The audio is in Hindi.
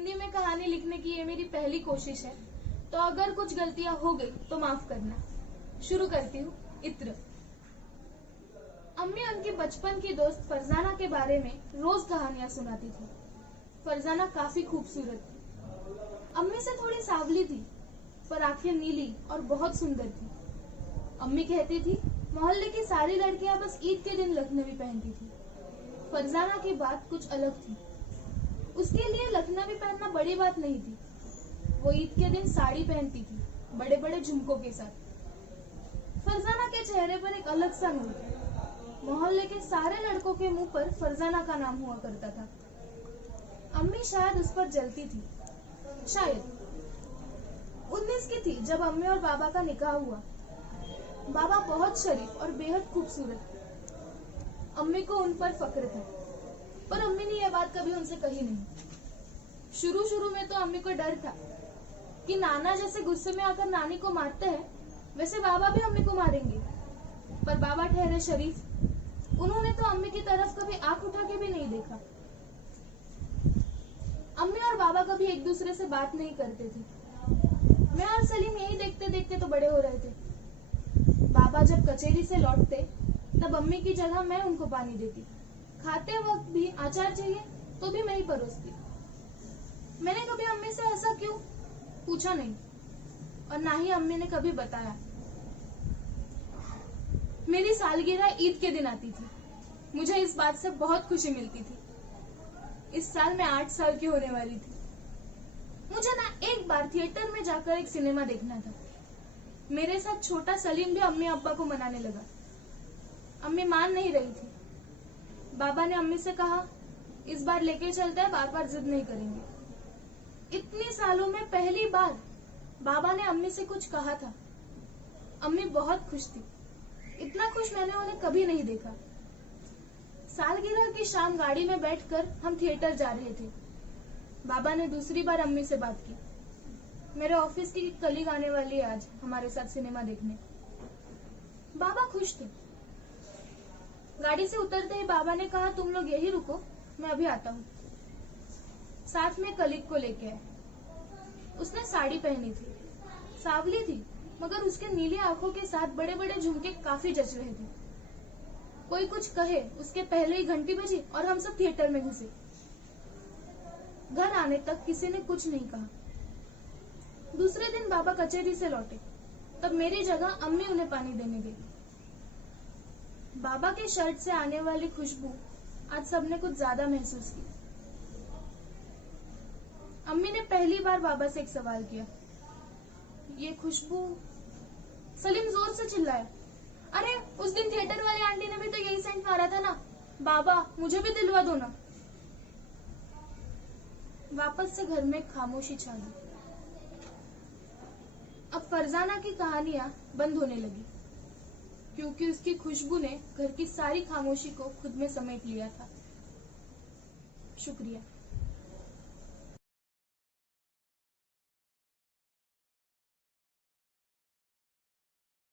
हिंदी में कहानी लिखने की ये मेरी पहली कोशिश है, तो अगर कुछ गलतियां हो गई तो माफ करना। शुरू करती हूँ। इत्र। अम्मी उनकी बचपन की दोस्त फरजाना के बारे में रोज कहानियां सुनाती थी। फरजाना काफी खूबसूरत थी। अम्मी से थोड़ी सांवली थी, पर आंखें नीली और बहुत सुंदर थी। अम्मी कहती थी मोहल्ले की सारी लड़कियां बस ईद के दिन लखनवी पहनती थी। फरजाना की बात कुछ अलग थी। उसके लिए लखनवी पहनना बड़ी बात नहीं थी। वो ईद के दिन साड़ी पहनती थी, बड़े बड़े झुमकों के साथ। फरजाना के चेहरे पर एक अलग सा नूर था। मोहल्ले के सारे लड़कों के मुंह पर फरजाना का नाम हुआ करता था। अम्मी शायद उस पर जलती थी। शायद 19 की थी जब अम्मी और बाबा का निकाह हुआ। बाबा बहुत शरीफ और बेहद खूबसूरत थे। अम्मी को उन पर फक्र था, पर अम्मी ने यह बात कभी उनसे कही नहीं। शुरू में तो अम्मी को डर था कि नाना जैसे गुस्से में आकर नानी को मारते हैं, वैसे बाबा भी अम्मी को मारेंगे। पर बाबा ठहरे शरीफ। उन्होंने तो अम्मी की तरफ कभी आंख उठा के भी नहीं देखा। अम्मी और बाबा कभी एक दूसरे से बात नहीं करते थे। मैं और सलीम यही देखते देखते तो बड़े हो रहे थे। बाबा जब कचेरी से लौटते तब अम्मी की जगह मैं उनको पानी देती। खाते वक्त भी अचार चाहिए तो भी मैं ही परोसती। मैंने कभी अम्मी से ऐसा क्यों पूछा नहीं, और ना ही अम्मी ने कभी बताया। मेरी सालगिरह ईद के दिन आती थी। मुझे इस बात से बहुत खुशी मिलती थी। इस साल मैं 8 साल की होने वाली थी। मुझे ना एक बार थिएटर में जाकर एक सिनेमा देखना था। मेरे साथ छोटा सलीम भी अम्मी अब्बा को मनाने लगा। अम्मी मान नहीं रही थी। बाबा ने अम्मी से कहा, इस बार लेके चलते हैं, बार बार जिद नहीं करेंगे। इतने सालों में पहली बार बाबा ने अम्मी से कुछ कहा था। अम्मी बहुत खुश थी। इतना खुश मैंने उन्हें कभी नहीं देखा। सालगिरह की शाम गाड़ी में बैठकर हम थिएटर जा रहे थे। बाबा ने दूसरी बार अम्मी से बात की, मेरे ऑफिस की कलीग आने वाली है आज हमारे साथ सिनेमा देखने। बाबा खुश थे। गाड़ी से उतरते ही बाबा ने कहा, तुम लोग यही रुको, मैं अभी आता हूँ। साथ में कलीग को लेके आए। उसने साड़ी पहनी थी, सांवली थी, मगर उसके नीली आंखों के साथ बड़े बड़े झुमके काफी जच रहे थे। कोई कुछ कहे उसके पहले ही घंटी बजी और हम सब थिएटर में घुसे। घर आने तक किसी ने कुछ नहीं कहा। दूसरे दिन बाबा कचेरी से लौटे, तब मेरी जगह अम्मी उन्हें पानी देने गई। बाबा के शर्ट से आने वाली खुशबू आज सबने कुछ ज्यादा महसूस की। अम्मी ने पहली बार बाबा से एक सवाल किया, ये खुशबू? सलीम जोर से चिल्लाया, अरे उस दिन थिएटर वाली आंटी ने भी तो यही सेंट मारा था ना, बाबा मुझे भी दिलवा दो ना। वापस से घर में खामोशी छा गई। अब फरजाना की कहानियां बंद होने लगी, क्योंकि उसकी खुशबू ने घर की सारी खामोशी को खुद में समेट लिया था। शुक्रिया।